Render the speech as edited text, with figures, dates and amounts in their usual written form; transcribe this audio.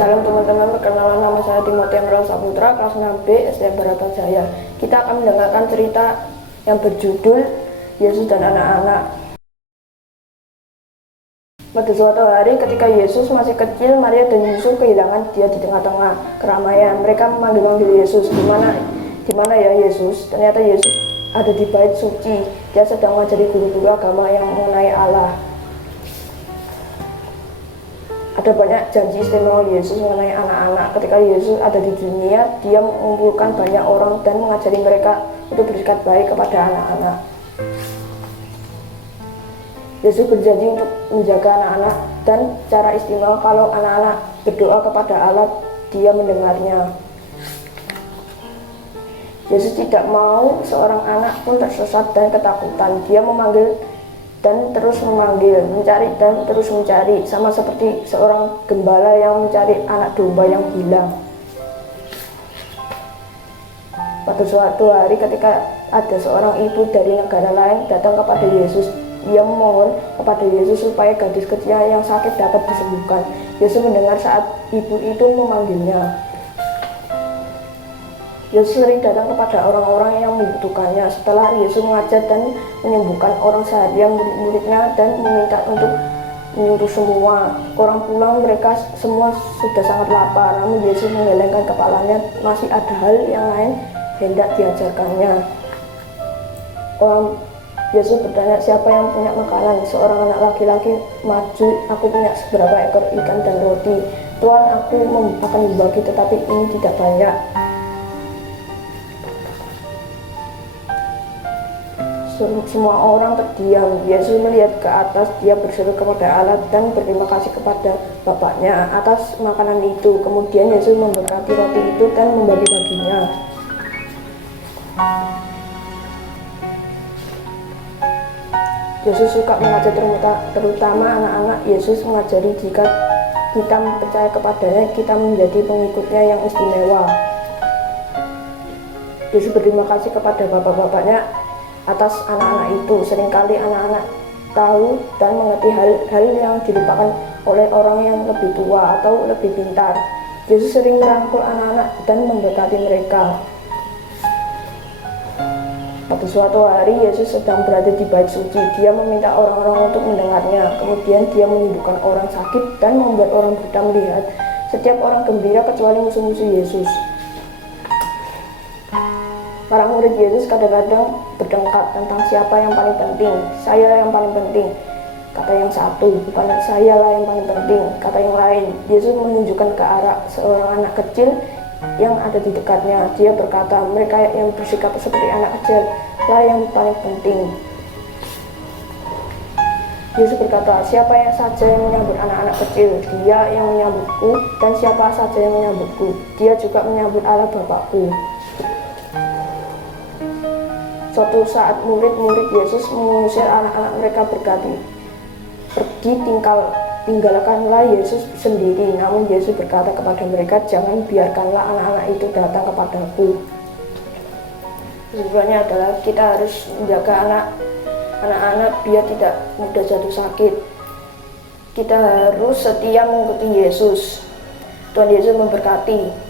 Shalom teman-teman, perkenalan nama saya Timothy Emerald Saputra, kelas 6B SD Baratajaya. Kita akan mendengarkan cerita yang berjudul Yesus dan Anak-anak. Pada suatu hari ketika Yesus masih kecil, Maria dan Yusuf kehilangan dia di tengah-tengah keramaian. Mereka memanggil Yesus, di mana ya Yesus? Ternyata Yesus ada di bait suci. Dia sedang mengajari guru-guru agama yang mengenai Allah. Ada banyak janji istimewa Yesus mengenai anak-anak. Ketika Yesus ada di dunia, dia mengumpulkan banyak orang dan mengajari mereka untuk bersikap baik kepada anak-anak. Yesus berjanji untuk menjaga anak-anak dan cara istimewa kalau anak-anak berdoa kepada Allah, dia mendengarnya. Yesus tidak mau seorang anak pun tersesat dan ketakutan. Dia memanggil dan terus memanggil, mencari dan terus mencari, sama seperti seorang gembala yang mencari anak domba yang hilang. Pada suatu hari ketika ada seorang ibu dari negara lain datang kepada Yesus, ia memohon kepada Yesus supaya gadis kecilnya yang sakit dapat disembuhkan. Yesus mendengar saat ibu itu memanggilnya. Yesus sering datang kepada orang-orang yang membutuhkannya. Setelah Yesus mengajar dan menyembuhkan orang seharian murid-muridnya dan meminta untuk menyuruh semua orang pulang, mereka semua sudah sangat lapar. Namun Yesus menggelengkan kepalanya, masih ada hal yang lain hendak diajarkannya. Yesus bertanya, siapa yang punya makanan? Seorang anak laki-laki maju, aku punya seberapa ekor ikan dan roti. Tuhan, aku akan membagi, tetapi ini tidak banyak. Semua orang terdiam. Yesus melihat ke atas, dia berseru kepada Allah dan berterima kasih kepada Bapaknya atas makanan itu. Kemudian Yesus memberkati roti itu dan membagi-baginya. Yesus suka mengajar terutama anak-anak. Yesus mengajari jika kita percaya kepadanya, kita menjadi pengikutnya yang istimewa. Yesus berterima kasih kepada bapak-bapaknya atas anak-anak itu. Seringkali anak-anak tahu dan mengerti hal yang dilupakan oleh orang yang lebih tua atau lebih pintar. Yesus sering merangkul anak-anak dan memberkati mereka. Pada suatu hari Yesus sedang berada di bait suci. Dia meminta orang-orang untuk mendengarnya. Kemudian dia menyembuhkan orang sakit dan membuat orang buta melihat. Setiap orang gembira kecuali musuh-musuh Yesus. Para murid Yesus kadang-kadang bertengkar tentang siapa yang paling penting. Saya yang paling penting, kata yang satu. Bukan saya lah yang paling penting, kata yang lain. Yesus menunjukkan ke arah seorang anak kecil yang ada di dekatnya. Dia berkata, mereka yang bersikap seperti anak kecil lah yang paling penting. Yesus berkata, siapa yang saja yang menyambut anak-anak kecil, dia yang menyambutku, dan siapa saja yang menyambutku, dia juga menyambut Allah Bapakku. Suatu saat murid-murid Yesus mengusir anak-anak mereka pergi, tinggalkanlah Yesus sendiri. Namun Yesus berkata kepada mereka, jangan biarkanlah anak-anak itu datang kepadaku. Tujuannya adalah kita harus menjaga anak-anak biar tidak mudah jatuh sakit. Kita harus setia mengikuti Yesus. Tuhan Yesus memberkati.